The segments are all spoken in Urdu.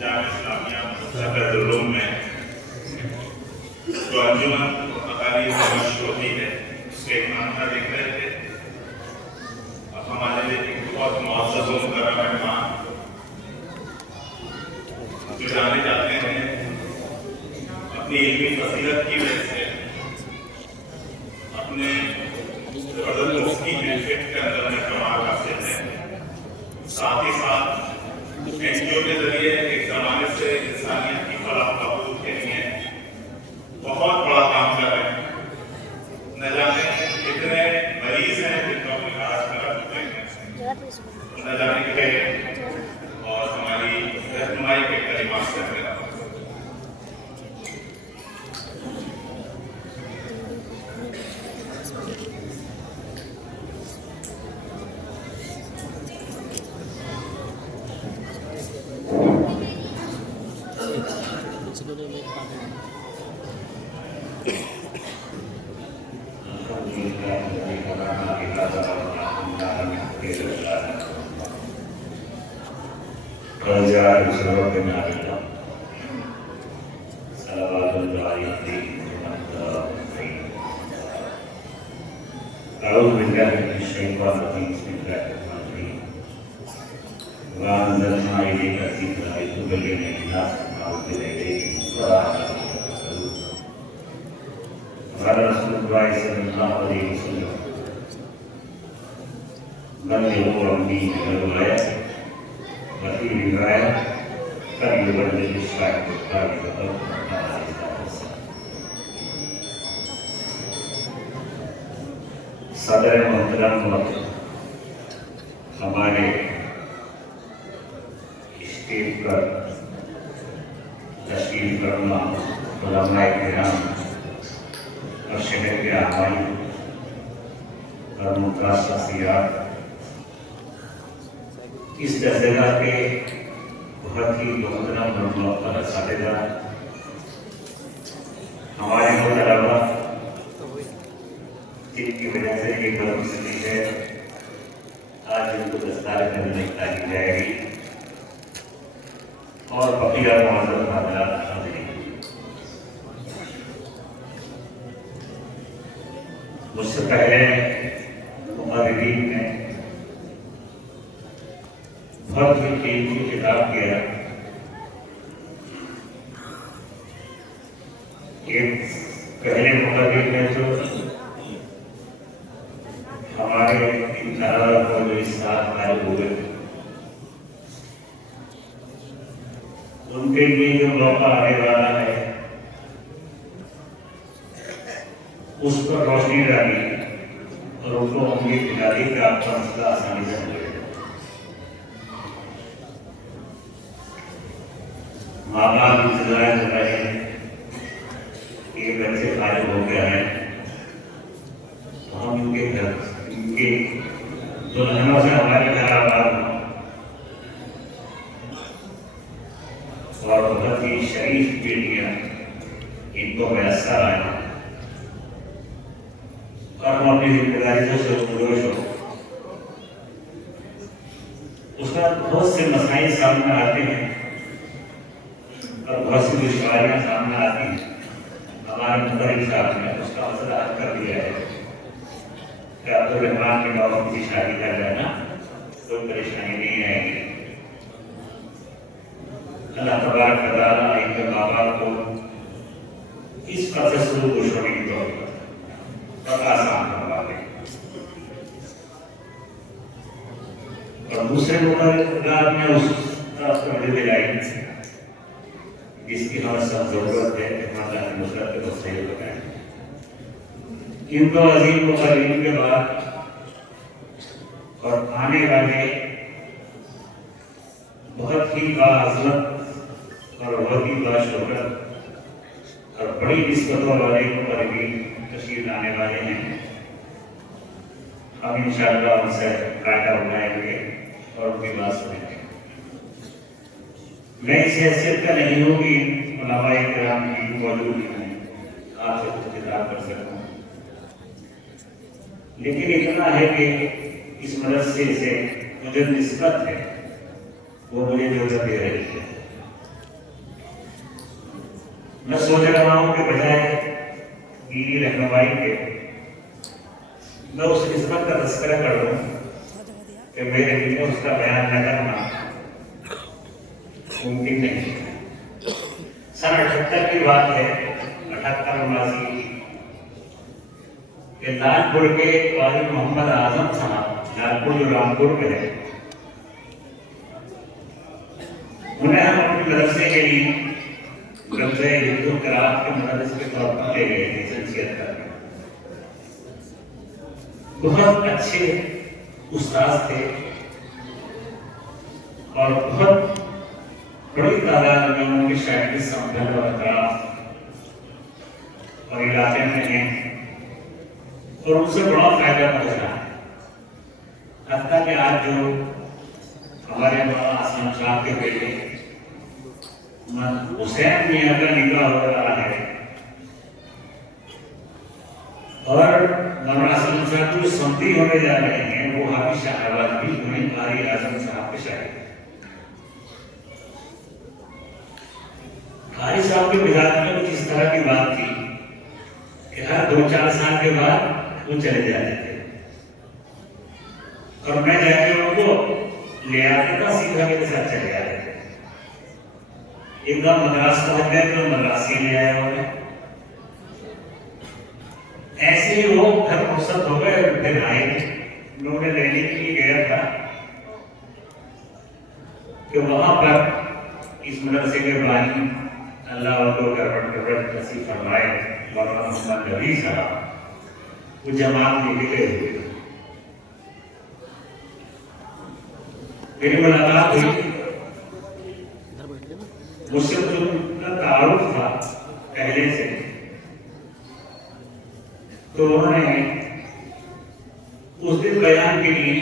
جامعہ اسلامیہ سکر العلوم میں جو انجمن مطالعہ مشق ہوتی ہے اس کے ایک نامہ دیکھ رہے تھے. اب ہمارے لیے ایک بہت معزز و مکرم مہمان جو جانے جاتے ہیں اپنی علمی فضیلت کی وجہ سے، اپنے زبردست کی حیثیت کے اندر میں کمال حاصل ہے. ساتھ ہی ساتھ این جی او کے ذریعے ایک زمانے سے انسانیت کی فلاح و بہبود کے لیے بہت بڑا کام کر رہے ہیں. نہ جانے کتنے مریض ہیں جن کا اپنے علاج کرا چکے ہیں، نہ جانے کے اور ہماری رہنمائی کے کلمات سے میرا أعوذ بالله من الشيطان الرجيم بسم الله الرحمن الرحيم وأنزلنا إليك الذكر لتبين للناس ما أنزل إليهم ولعلهم يتفكرون. قال رسول الله صلى الله عليه وسلم بلغوا عني الرواية وفي رواية فليبلغ الشاهد الغائب أو صدر محترم اور ہمارے اسٹیج پر تشریف فرما علماء کرام اور شہر کے اعمال اور ممتاز شخصیات، اس جزیرہ کے بہت ہی محترم اور موقر اساتذہ، ہمارے طلباء جن کی وجہ سے یہ بدمسلی ہے آج ان کو دستار کرنے کی جائے گی، اور بقیہ معزز حضرات حاضرین، مجھ سے پہلے مقررین نے بہت ہی قیمتی خطاب کیا. پہلے مقرر نے تو ہمارے انتہا کو جو اس ساتھ غائب ہوئے ان کے لیے جو موقع آنے والا ہے اس پر روشنی ڈالی اور ان کو امید دلائی کہ آپ کا مسئلہ آسانی سے حل ہوگا. ماں باپ انتظار کر رہے ہیں کہ یہ بچے فارغ ہو گیا ہے تو ہم ان کے گھر دلہنوں سے ہمارے گھر آباد ہوں اور بہت ہی شریف بیٹیاں ان کو میسر آئیں اور ہم اپنی ذمہ داریوں سے روش ہو. اس میں بہت سے مسائل سامنے آتے ہیں اور بہت سی دشواریاں سامنے آتی ہیں. ہمارے مقرر صاحب نے اس کا مسئلہ حل کر دیا ہے کہ عبدالرحمان کے باپ کی شادی کر لینا، کوئی پریشانی نہیں آئے گی. اللہ تبارک و تعالیٰ ان کے ماں باپ کو اس پر سے سلوک کو چھوڑنے کی توفیق اور آسان کروا دیں. اور دوسرے مقررات میں اس طرف توجہ دلائی جس کی ہمیں سب ضرورت ہے کہ ہم اللہ کی نصرت کے وسیلے بتائیں. ان کو عظیم مقررین کے بعد اور آنے والے بہت ہی باعظمت اور بہت ہی باشہرت اور بڑی نسبتوں والے مقررین تشریف لانے والے ہیں. ہم انشاءاللہ ان سے فائدہ اٹھائیں گے اور ان کی بات سنیں گے. میں اس حیثیت کا نہیں ہوں کہ علماء کرام کی موجودگی میں آپ سے کچھ خطاب کر سکوں، لیکن اتنا ہے کہ اس مدرسے سے مجھے نسبت ہے وہ مجھے جو دے رہی ہے. میں سوچ رہا ہوں کہ بجائے دینی رہنمائی کے میں اس نسبت کا تذکرہ کر رہا ہوں کہ میرے دل میں اس کا بیان نہ کرنا ممکن نہیں۔ سن 78 کی بات ہے، 78 کہ لال پور کے قاضی محمد اعظم صاحب، لال پور جو رامپور میں ہے، انہیں ہم اپنے مدرسے کے لیے مدرسہ حفظ و قراءت کے مدرس کے طور پر لے گئے تھے جنسیت کر کے۔ بہت اچھے استاذ تھے اور بہت بڑی تعداد میں ان کے شاگرد سمجھل اور اطراف اور علاقے میں ہیں اور ان سے بڑا فائدہ پہنچ رہا ہے۔ حتیٰ کہ آج جو ہمارے مولانا اسلم صاحب کے بیٹے حسین میاں کا نکاح ہو رہا ہے اور مولانا اسلم صاحب جو سمتی ہونے جا رہے ہیں وہ حافظ شاہ آباد بھی ہوئے قاری اعظم صاحب کے شاگرد۔ قاری صاحب کے مزاج میں کچھ اس طرح کی بات تھی کہ ہر 2-4 سال کے بعد وہ چلے جاتے تھے اور میں جا کے ان کو لے آتا تھا، سیدھا میرے ساتھ چلے جاتے تھے۔ ایک دم مدراس پہنچ گئے تو مدراسی لے آیا انہیں، ایسے ہی وہ گھر فرصت ہو گئے اور پھر آئے۔ انہوں نے لینے کے لیے گیا تھا کہ وہاں پر اس مدرسے کے بانی اللہ ان کو کربٹ نصیب فرمائے مولانا محمد نبی صاحب وہ جماعت میں نکلے ہوئے۔ میری ملاقات ہوئی، مجھ سے جو ان کا تعارف تھا پہلے سے، تو انہوں نے اس دن بیان کے لیے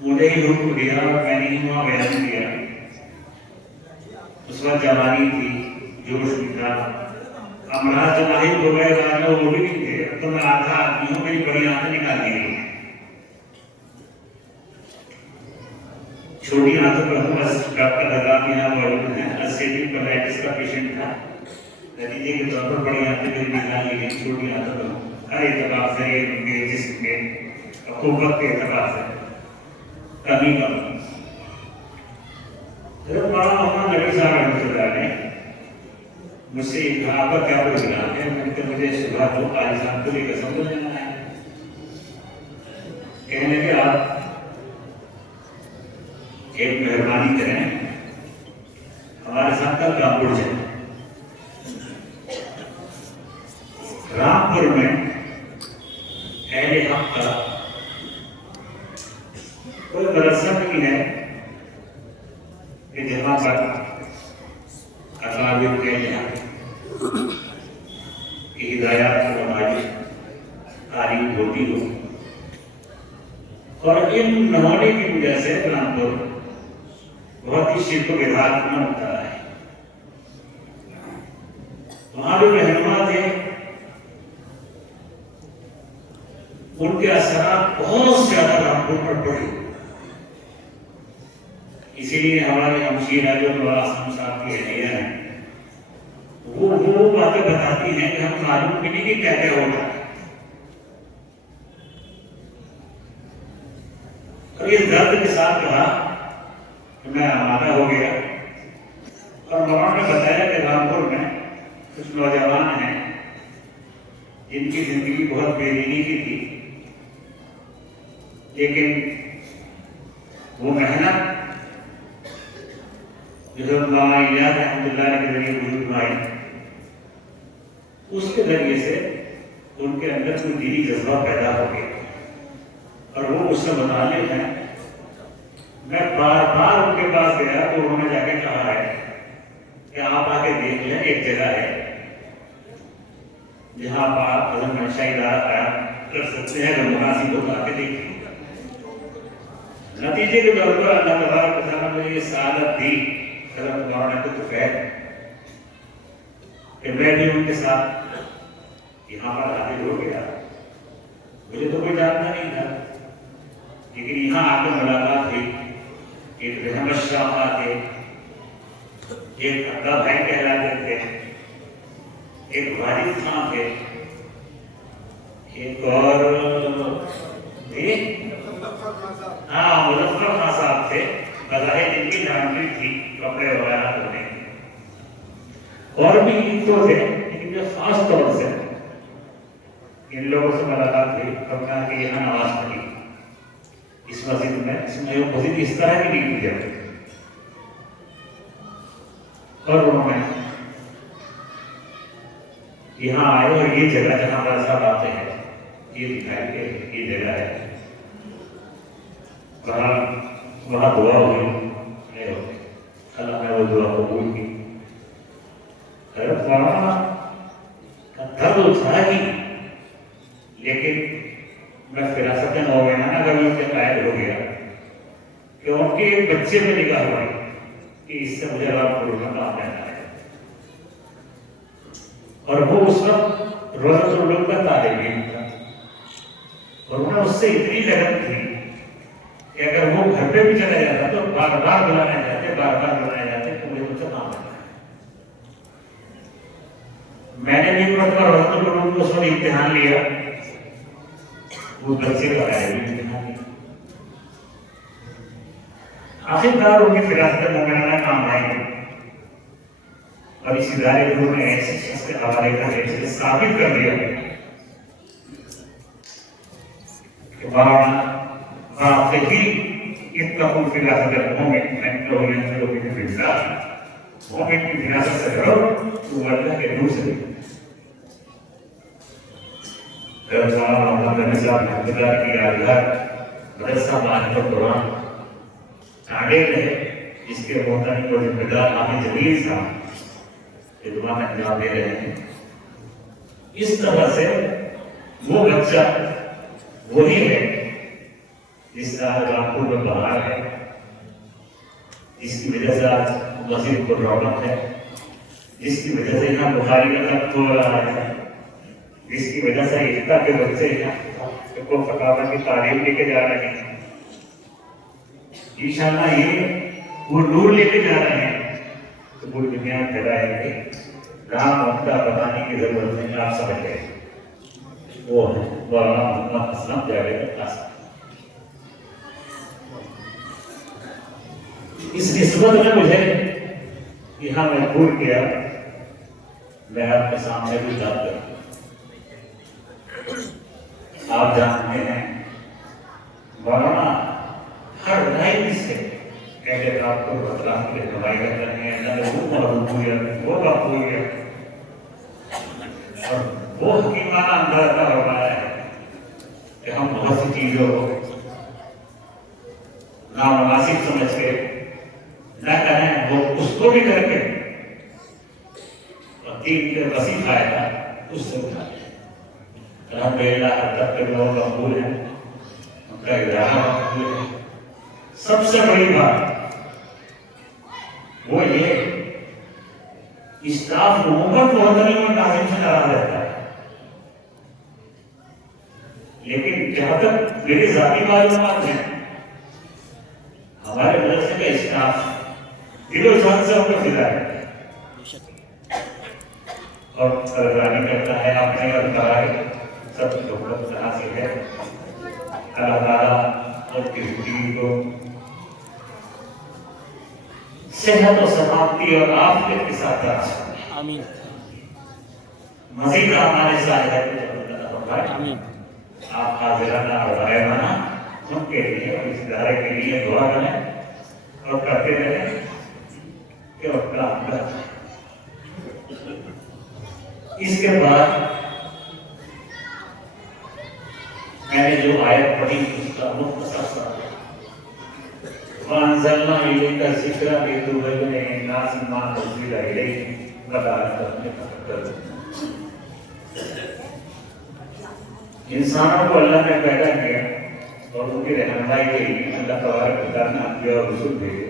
مجھے ہی حکم دیا اور میں نے ہی وہاں بیان کیا۔ اس وقت جوانی تھی، جوش بھی تھا، امراض جو لاحق ہو گئے وہ بھی نہیں تھے، تو میں آدھا آدمیوں میری بڑی آنکھیں نکال دی گئی، چھوٹی آنکھوں پر ہوں۔ بس ڈاکٹر حضرات یہاں موجود ہیں، اسیٹک کولائٹس کا پیشنٹ تھا، نتیجے کے طور پر بڑی آنکھیں میری نکال لی گئی، چھوٹی آنکھوں پر ہوں۔ ہر اعتبار سے میرے جسم کے قوت کے اعتبار سے کمی کم۔ حضرت مولانا محمد نبی صاحب رحمۃ اللہ علیہ مجھ سے یہ کہا آپ کا کیا پروگرام ہے؟ میں نے کہا مجھے صبح 2 قاری صاحب کو لے کر سمجھ لینا ہے۔ کہنے لگے آپ ایک مہربانی کریں، ہمارے ساتھ کل رامپور جائیں۔ رامپور میں اہل حق کا کوئی مدرسہ نہیں ہے کہ جہاں پر اکابر کے یہاں کی ہدایات کی نمائش تعلیم ہوتی ہو، اور ان نہ ہونے کی وجہ سے رامپور بہت ہی شرک و بدعات میں مبتلا ہے۔ وہاں جو رہنما تھے ان کے اثرات بہت زیادہ رامپور پر پڑے، اسی لیے ہمارے ہمشیرہ جو مولانا اسلم صاحب کی اہلیہ ہیں وہ باتیں بتاتی ہیں کہ ہم معلوم بھی نہیں کہ کیا کیا ہوگا۔ اور یہ درد کے ساتھ کہا کہ میں آمادہ ہو گیا، اور مولانا نے بتایا کہ رامپور میں کچھ نوجوان ہیں جن کی زندگی بہت بے دینی کی تھی، لیکن وہ محنت جو مولانا الیاس رحمۃ اللہ علیہ کے ذریعے وجود میں آئی، اس کے ذریعے سے ان کے اندر کوئی دینی جذبہ پیدا ہو گیا، اور وہ اس سے متعلق ہیں۔ میں بار بار ان کے پاس گیا تو انہوں نے جا کے کہا ہے کہ آپ آ کے دیکھ لیں، ایک جگہ ہے جہاں آپ عظم منشا ادارہ قائم کر سکتے ہیں، اگر مناسب ہو تو آ کے دیکھ لیں۔ نتیجے کے طور پر اللہ تبارک و تعالیٰ نے یہ سعادت دی حضرت مولانا کو توفیق کہ میں بھی ان کے ساتھ یہاں پر حاضر ہو گیا۔ مجھے تو کوئی جانتا نہیں تھا، لیکن یہاں آ کر ملاقات ہوئی۔ ایک رحمت شاہ تھے، ایک عبدہ بھائی کہلاتے تھے، ایک والد خان تھے، ایک اور ہاں مظفر خان صاحب تھے، بظاہر جن کی جانکاری تھی کپڑے وغیرہ کرنے کی، اور بھی تو تھے لیکن جو خاص طور سے ان لوگوں سے ملاقات ہوئی اور کہا کہ یہاں نماز پڑھی اس مسجد میں، اس میں مسجد اس طرح کی نہیں کی جاتی، اور انہوں نے یہاں آئے اور یہ جگہ جہاں ہمارے صاحب آتے ہیں یہ دکھائی کہ یہ جگہ ہے، کہا وہاں دعا ہوئی، اللہ نے وہ دعا قبول کی، حضرت مولانا کا درد اٹھا ہی، لیکن میں فراست مومنانہ کا بھی ان کے قائل ہو گیا کہ ان کے ایک بچے میں نگاہ ہوئی کہ اس سے مجھے رب کو کام لینا ہے، اور وہ اس وقت روزۃ العلوم کا طالب علم تھا، اور انہیں اس سے اتنی لگن تھی کہ اگر وہ گھر پہ بھی چلا جاتا تو بار بار بلانے جاتے کہ مجھے کچھ کام ہے۔ میں نے بھی ایک مرتبہ روزۃ العلوم کو اس وقت امتحان لیا، اس بچے کا بھی امتحان لیا، آخرکار ان کی فراست مومنانہ کام آئی گئی، اور اس ادارے کو انہوں نے ایسی چیز کے حوالے کر کے ثابت کر دیا کہ مولانا واقعی اتقوا فراست المومن فإنه ينزل بإذن الله، مومن کی فراست سے ڈرو تو اللہ کے نور سے مولانا محمد نبی صاحب رحمۃ اللہ کی یادگار مدرسہ معرفت قرآن آگے رہے، جس کے محترم و ذمہ دار حامد جلیل صاحب خدمات انجام دے رہے ہیں۔ اس طرح سے وہ بچہ وہی ہے جس طرح رامپور میں بہار ہے، جس کی وجہ سے آج مسجد پر رونق ہے، جس کی وجہ سے یہاں بخاری کا خط ہو رہا ہے، جس کی وجہ سے افتاء کے بچے کو فتاوی کی تعلیم لے کے جا رہے ہیں، انشاءاللہ یہ وہ نور لے کے جا رہے ہیں تو پوری دنیا میں پھیلائیں گے۔ نام وقتہ بتانے کی ضرورت نہیں، آپ سمجھ گئے، وہ ہے مولانا محمد اسلم جاوید قاسم۔ اس نسبت میں مجھے یہاں مجبور کیا میں آپ کے سامنے بھی بات کروں۔ آپ جانتے ہیں مولانا ہر رائے سے کہتے آپ کو بدلاؤ کی رہنمائی کرتے ہیں، اللہ نے وہ محبوب ہویا وہ باپ ہویا، اور وہ حکیمانہ اندازہ فرمایا ہے کہ ہم بہت سی چیزوں کو نامناسب سمجھ کے نہ کہیں، وہ اس کو بھی کر کے اور دین کے وسیع فائدہ اس سے اٹھا لیں۔ الحمدللہ اب تک کے لوگ مقبول ہیں، ان کا ادارہ مقبول ہے۔ سب سے بڑی بات وہ یہ اسٹاف محمد محترم اور ناظم سے ناراض رہتا ہے، لیکن جہاں تک میری ذاتی معلومات ہیں ہمارے مدرسے کا اسٹاف دل و جان سے ان کو فدا ہے اور قدردانی کرتا ہے اپنے اور کرائے سب لوگوں طرح سے ہے۔ اللہ تعالیٰ اور کی زندگی کو صحت و سلامتی اور عافیت کے ساتھ رکھے، آمین مزید ہمارے ساتھ آمین۔ آپ حاضرانہ اور غائبانہ ان کے لیے اور اس ادارے کے لیے دعا کریں اور کرتے رہیں کہ وہ کام کریں۔ اس کے بعد میں نے جو آیت پڑھی اس کا مختصر سا وَأَنزَلْنَا إِلَيْكَ الذِّكْرَ لِتُبَيِّنَ لِلنَّاسِ مَا نُزِّلَ إِلَيْهِمْ وَلَعَلَّهُمْ يَتَفَكَّرُونَ۔ انسانوں کو اللہ نے پیدا کیا اور ان کی رہنمائی کے لیے اللہ تبارک و تعالیٰ نے انبیاء اور رسول بھیجے،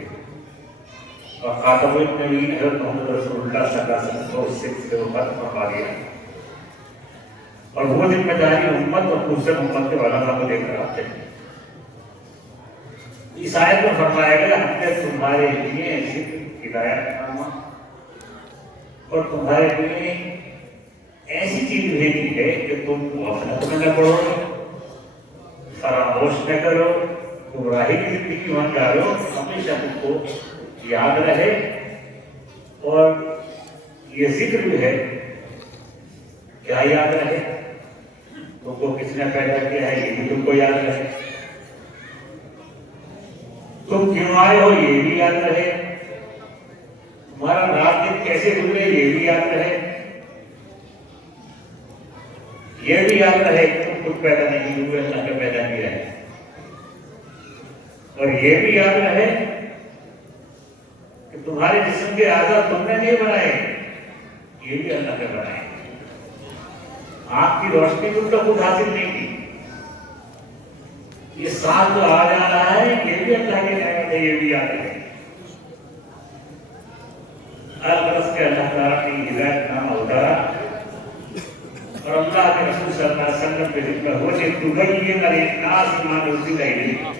اور خاتم النبیین حضرت محمد رسول اللہ صلی اللہ علیہ وسلم کو اس سے وفات فرما دیا، اور وہ ذمہ داری امت اور دوسرے امت کے علماء کو دے کر آتے ہیں۔ اس آیت میں فرمایا گیا ہم نے تمہارے لیے ذکر ہدایت نامہ اور تمہارے لیے ایسی چیز بھیجی ہے کہ تم غفلت میں نہ پڑو، فراموش نہ کرو، گمراہی کی زندگی میں ڈالو، ہمیشہ تم کو یاد رہے۔ اور یہ ذکر بھی ہے، کیا یاد رہے؟ تم کو کس نے پیدا کیا ہے یہ بھی تم کو یاد رہے، تم کیوں آئے ہو یہ بھی یاد رہے، تمہارا رات دن کیسے گزرے یہ بھی یاد رہے، یہ بھی یاد رہے کہ تم خود پیدا نہیں ہوئے، اللہ نے پیدا کیا ہے، اور یہ بھی یاد رہے کہ تمہارے جسم کے اعضاء تم نے نہیں بنائے، یہ بھی اللہ نے بنائے، آنکھ کی روشنی تم تو خود حاصل نہیں کی، یہ ساتھ جو آ جا رہا ہے یہ بھی اللہ کی نعمت ہے، یہ بھی یاد رہے۔ الغرض کے اللہ تعالیٰ کی ہدایت نامہ اتارا اور اللہ کے رسول صلی اللہ علیہ وسلم کے ذکر ہو کہ تبین للناس ما نزل الیہم،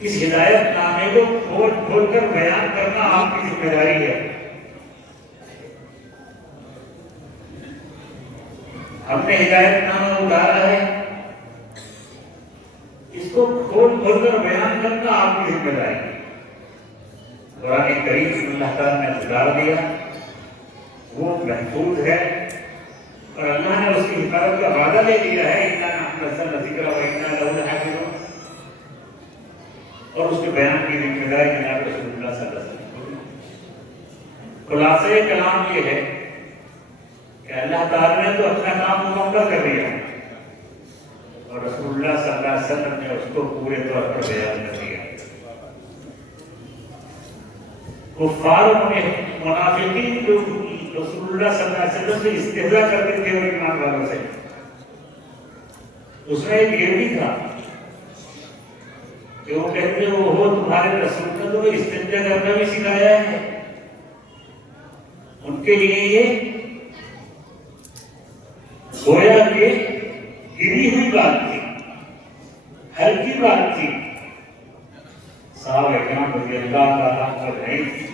اس ہدایت نامے کو کھول کھول کر بیان کرنا آپ کی ذمہ داری ہے۔ ہم نے ہدایت نامہ اتارا ہے، اس کو کھول کھول کر بیان کرنا آپ کی ذمہ داری ہے۔ قرآن کریم اللہ تعالیٰ نے اتار دیا، وہ محفوظ ہے اور اللہ نے اس کی حفاظت کا وعدہ لے لیا ہے، اِنَّا نَحْنُ نَزَّلْنَا الذِّکْرَ وَإِنَّا لَهُ لَحَافِظُونَ، اور اس کے بیان کی ذمہ داری جناب رسول اللہ صلی اللہ علیہ وسلم۔ خلاصہ کلام یہ ہے کہ اللہ تعالیٰ نے تو اپنا کام مکمل کر دیا اور رسول اللہ صلی اللہ علیہ وسلم نے اس کو پورے طور پر بیان کر دیا۔ کفار و منافقین جو رسول اللہ صلی اللہ علیہ وسلم سے استہزاء کرتے تھے اور ایمان والوں سے، اس میں ایک یہ بھی تھا کہ وہ کہتے ہیں وہ تمہارے رسول نے تو استنجا کرنا بھی سکھایا ہے۔ ان کے لیے یہ گویا کہ گری ہوئی بات تھی، ہلکی بات تھی۔ صحابہ کرام رضی اللہ تعالیٰ عنہ نہیں تھی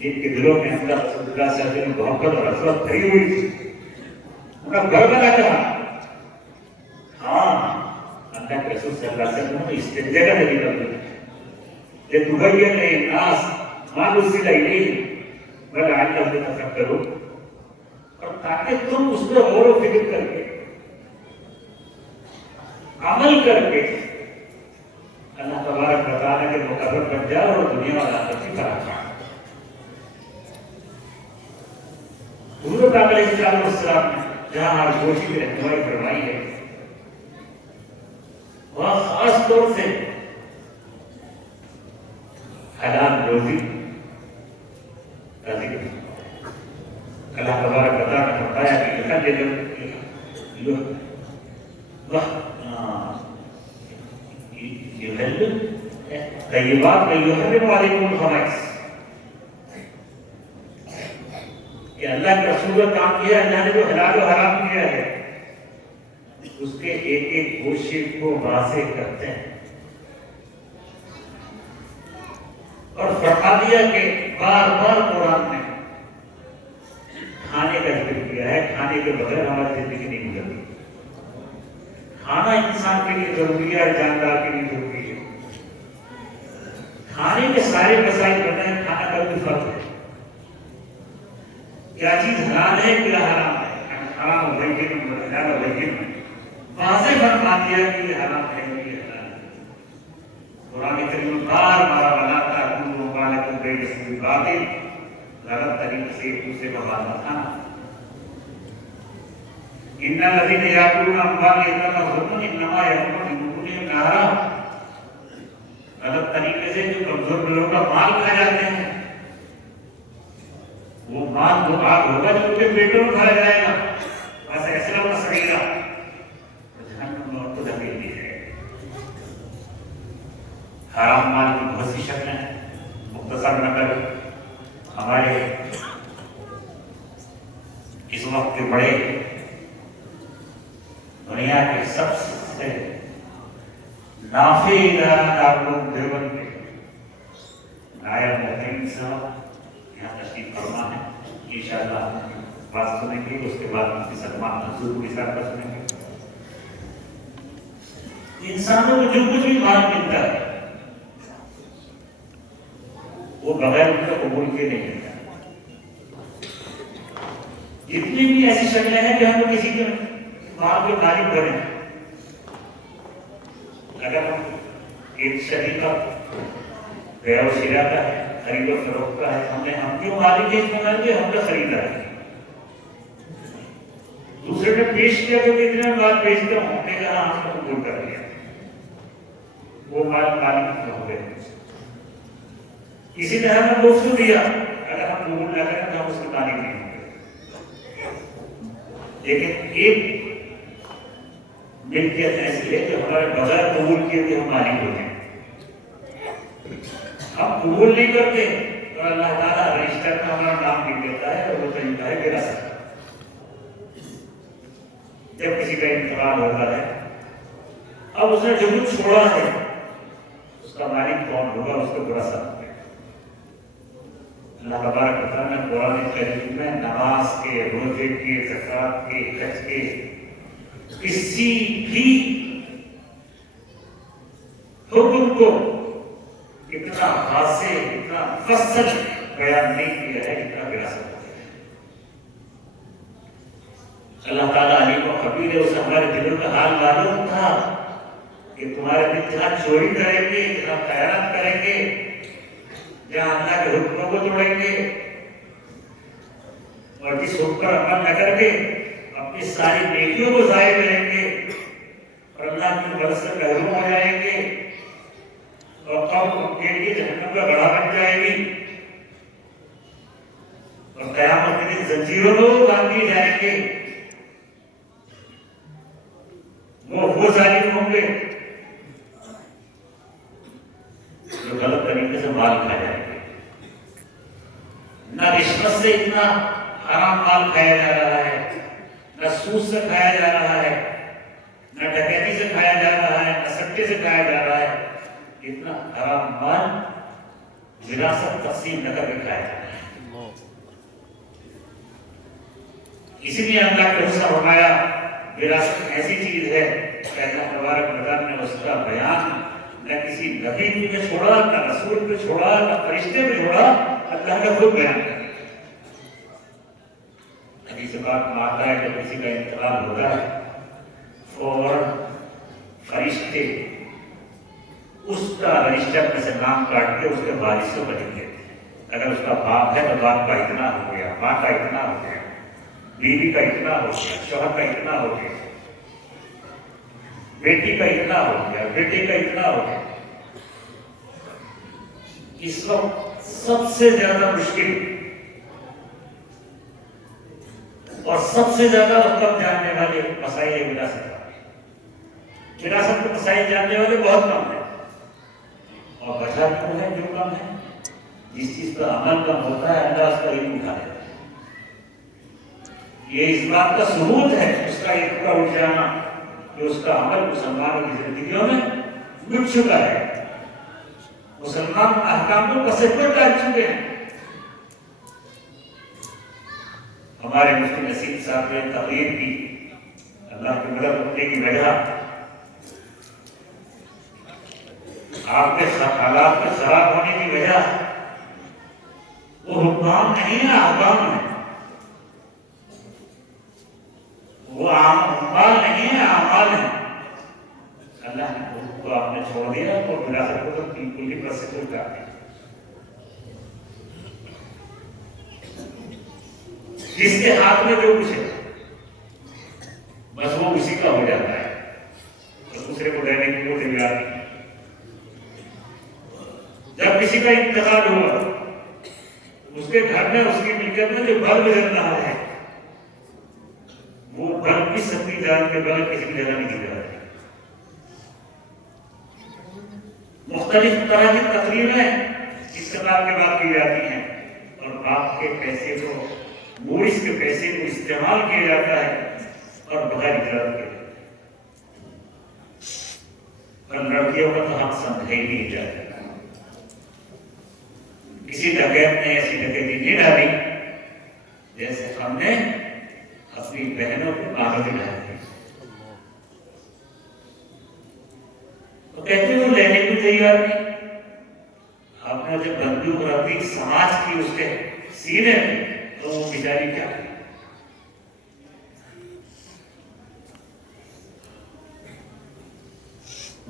جن کے دلوں میں اندر رسول اللہ صلی اللہ علیہ وسلم محبت اور عظمت بھری ہوئی تھی، ان کا گھر بنا کہا ہاں اللہ کے رسول صلی اللہ علیہ وسلم نے استنجا کا طریقہ دیا کہ تبین للناس ما نزل الیہم ولعلہم یتفکرون، اور تاکہ تم اس پہ غور و فکر کر کے عمل کر کے اللہ تبارک و تعالیٰ کے مقرر بن جاؤ اور دنیا اور آخرت کی طرف جاؤ۔ حضور پاک علیہ السلام نے جہاں آرگوشی کی رہنمائی فرمائی ہے، وہاں خاص طور سے حلال روزی کا ذکر اللہ تبارک و تعالیٰ نے بتایا کہ طیبات میں یحرم علیکم الخبائث، کہ اللہ کے رسول کا کام کیا، اللہ نے جو حلال و حرام کیا ہے اس کے ایک ایک گوشے کو واضح کرتے ہیں، اور فرما دیا کہ بار بار قرآن نے کھانے کا ذکر کیا ہے، کھانے کے بغیر ہماری زندگی نہیں گزرتی، کھانا انسان کے لیے ضروری ہے، جاندار کے لیے ضروری ہے، کھانے کے سارے مسائل بنے ہیں، کھانا کا بھی فرق ہے، کیا چیز حلال ہے کیا حرام ہے، حرام و بین حلال و بین واضح فرما دیا کہ یہ حرام ہے یہ حلال ہے۔ قرآن کریم بار بار ولا تأکلوا أموالکم بینکم بالباطل، غلط طریقے سے ایک دوسرے کا مال نہ کھانا۔ ان الذین یأکلون أموال اليتامى ظلما انما یأکلون فی بطونہم نارا، غلط طریقے سے جو کمزور لوگوں کا مال کھا جاتے ہیں وہ مال تو آگ ہوگا جو ان کے پیٹوں میں کھایا جائے گا، بس ایسا ہونا صحیح گا، جہنم میں تو دھکیل دی جائے گا۔ حرام مال کی بہت سی شکلیں ہیں، مختصر نظر ہمارے اس وقت کے بڑے دنیا کے سب سے نافع ادارہ آپ لوگ دیوبند کے نائب محترم صاحب یہاں تشریف فرما ہے، انشاءاللہ بات سنیں گے، اس کے بعد مفتی سلمان منصور کی صاحب کا سنیں گے۔ انسانوں کو جو کچھ بھی مال ملتا ہے وہ بغیر ان کا قبول کے نہیں ملتا۔ جتنی بھی ایسی شکلیں ہیں کہ ہم کسی کے مال کے مالک بنے، اگر ہم ایک شریکہ بیع و شراء کا ہے، خرید و فروخت کا ہے، ہم کیوں مالک ہے اس مال کے؟ ہم کا خریدا ہے۔ دوسرے نے پیش کیا تو کتنے مال بیچتے ہوں، ہم نے کہا ہم نے قبول کر لیا، وہ مال مالک ہو گئے۔ اسی طرح ہم دوست کو دیا، اگر ہم قبول نہ کریں تو ہم اس کے مالک نہیں ہوں گے۔ لیکن ایک ملکیت ایسی ہے کہ ہمارے بغیر قبول کیے ہوئے ہم مالک ہوتے ہیں۔ ہم قبول نہیں کرتے تو اللہ تعالیٰ رجسٹر میں ہمارا نام لکھ دیتا ہے اور وہ طریقہ ہے وراثت۔ جب کسی کا انتقال ہوتا ہے، اب اس نے جو کچھ چھوڑا ہے اس کا مالک کون ہوگا؟ اس کو وراثت۔ اللہ تبارک و تعالیٰ نے قرآن کریم میں نماز کے، روزے کے، زکوٰۃ کے، حج کے کسی بھی حکم کو اتنا واضح، اتنا مفصل بیان نہیں کیا ہے جتنا وراثت ہے۔ اللہ تعالیٰ علیم و خبیر ہے، اسے ہمارے دلوں کا حال معلوم تھا کہ تمہارے دل جہاں چوری کریں گے، جہاں خیانت کریں گے، جہاں اللہ کے حکموں کو توڑیں گے اور جس حکم پر عمل نہ کر کے اپنی ساری نیکیوں کو ضائع کریں گے اور اللہ کی غضب سے محروم ہو جائیں گے اور قوم ان کے لیے جہنم کا گڑھا بن جائے گی اور قیامت کے دن زنجیروں میں باندھ دیے جائیں گے، وہ ظالم ہوں گے جو غلط طریقے سے مال کھا جائیں گے۔ نہ رشوت سے اتنا حرام مال کھایا جا رہا ہے، نہ سود سے کھایا جا رہا ہے، نہ ڈکیتی سے کھایا جا رہا ہے، نہ سٹے سے کھایا جا رہا ہے، اتنا حرام مال وراثت تقسیم نہ کر کے کھایا جا رہا ہے۔ اسی لیے اللہ کے حسن فرمایا وراثت ایسی چیز ہے کہ اللہ تبارک و تعالیٰ نے اس کا بیان نہ کسی نبی پہ چھوڑا، نہ رسول پہ چھوڑا، نہ فرشتے پہ چھوڑا، اللہ نے خود بیان کر دیا۔ حدیث پاک میں آتا ہے کہ کسی کا انتقال ہوتا ہے فوراً فرشتے اس کا رجسٹر میں سے نام کاٹ کے اس کے وارثوں کو لکھ دیتے ہیں۔ اگر اس کا باپ ہے تو باپ کا اتنا ہو گیا، ماں کا اتنا ہو گیا، بیوی کا اتنا ہو گیا، شوہر کا اتنا ہو گیا، بیٹی کا اتنا ہو گیا، بیٹے کا اتنا ہو گیا۔ اس وقت سب سے زیادہ مشکل اور سب سے زیادہ رقم جاننے والے مسائل وراثت کے مسائل جاننے والے بہت کم ہیں، اور بچا کیوں ہے؟ جو کم ہے، جس چیز پر عمل کم ہوتا ہے اللہ اس کا علم اٹھا دیتا ہے۔ یہ اس بات کا ثبوت ہے اس کا ایک کا اٹھ جانا کہ اس کا عمل مسلمانوں کی زندگیوں میں مٹ چکا ہے، مسلمان احکام کو پس پر ڈال چکے ہیں۔ ہمارے مفتی نصیر صاحب نے تقریر کی، اللہ کی مدد ہونے کی وجہ آپ کے حالات کے خراب ہونے کی وجہ وہ حکام نہیں ہے، احکام ہے، وہ اعمال نہیں ہے، اعمال ہے۔ اللہ نے حکم کو آپ نے چھوڑ دیا اور وراثت کو تو بالکل ہی بس سے کر دیا۔ جس کے ہاتھ میں جو کچھ ہے بس وہ اسی کا ہو جاتا ہے اور دوسرے کو دینے کی وہ تیار نہیں۔ جب کسی کا انتقال ہوا اس کے گھر میں، اس کی ملکیت میں جو بلب جل رہا ہے وہ بلب بھی سبھی جان کے بغیر کسی بھی جگہ نہیں دی جا رہی۔ مختلف طرح کی تقریریں اس کتاب کے بعد کی جاتی ہیں اور باپ کے پیسے کو، مورث کے پیسے کو استعمال کیا جاتا ہے اور بغیر اجازت کے، اور لڑکیوں کا تو حق سمجھا ہی نہیں جاتا۔ کسی ڈکیت نے ایسی ڈکیتی نہیں ڈالی جیسے ہم نے اپنی بہنوں کو آگے بڑھایا ہے. تو کہتے ہیں وہ لینے کو تیار نہیں. آپ نے جب بندوق رکھ دی سماج کی اس کے سینے میں تو وہ بیچاری کیا کرے.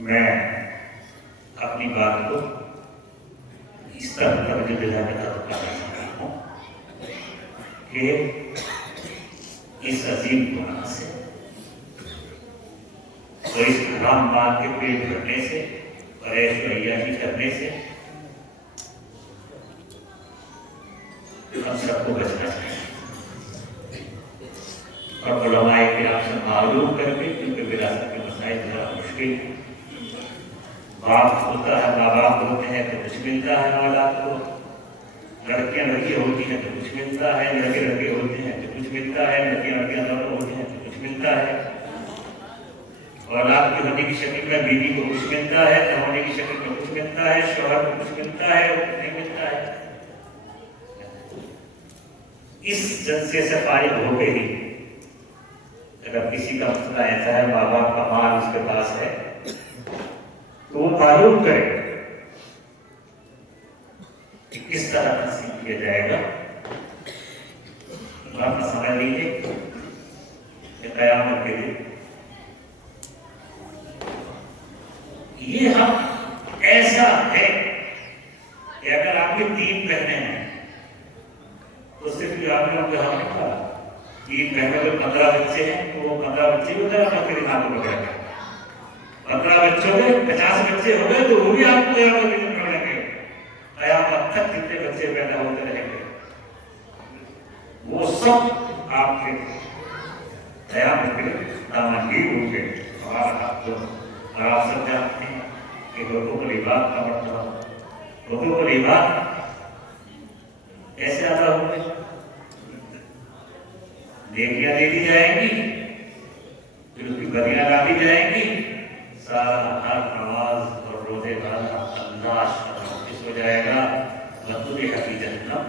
میں اپنی بات کو اس طرح توجہ دلانے کا کرنا چاہتا ہوں کہ اس عظیم گناہ سے اور اس حرام بات کے پیٹ بھرنے سے اور ایسے عیاشی کرنے سے ہم سب کو بچنا چاہیے. اور علماء کرام سے معلوم کر کے کیونکہ وراثت کے مسائل ذرا مشکل ہے. باپ ہوتا ہے، ماں باپ ہوتے ہیں تو کچھ ملتا ہے اولاد کو، لڑکیاں لڑکیاں ہوتی ہیں تو کچھ ملتا ہے، لڑکے لڑکے ہوتے ہیں تو کچھ ملتا ہے، لڑکیاں لڑکیاں دونوں ہوتے ہیں تو کچھ ملتا ہے. اولاد کی ہونے کی شکل میں بیوی کو کچھ ملتا ہے، نہ ہونے کی شکل میں کچھ ملتا ہے، شوہر کو کچھ ملتا ہے اور کچھ نہیں ملتا ہے. اس جلسے سے فارغ ہو کے ہی اگر کسی کا مسئلہ ایسا ہے، ماں باپ کا مال اس کے پاس ہے تو وہ معلوم کرے کہ کس طرح تقسیم کیا جائے گا. آپ سمجھ لیجیے کہ قیامت کے دن یہ حق ایسا ہے کہ اگر آپ کے 3 بہنیں ہیں تو صرف آپ نے ان کا حق تھا. 3 بہنوں کے 15 بچے ہیں تو وہ 15 بچے کو قیامت کے دن آپ کو پکڑیں گے. 15 بچوں کے 50 بچے ہو گئے تو وہ بھی آپ کو قیامت کے دن پکڑیں گے. قیامت تک جتنے بچے پیدا ہوتے رہیں گے وہ سب آپ کے قیامت کے دامن ہی ہوں گے. اور آپ سب جانتے ہیں کہ حقوق العباد کا مطلب حقوق العباد کیسے ادا ہوں گے. نیکیاں دے دی جائیں گی، پھر اس کی بدیاں لا دی جائیں گی. سارا ہر نماز اور روزے والا انداز ہو جائے گا. مطلوب حقیقت جہنم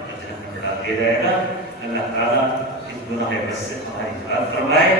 ڈال دیا جائے گا. اللہ تعالیٰ اس گناہ بس سے ہماری حفاظت فرمائے.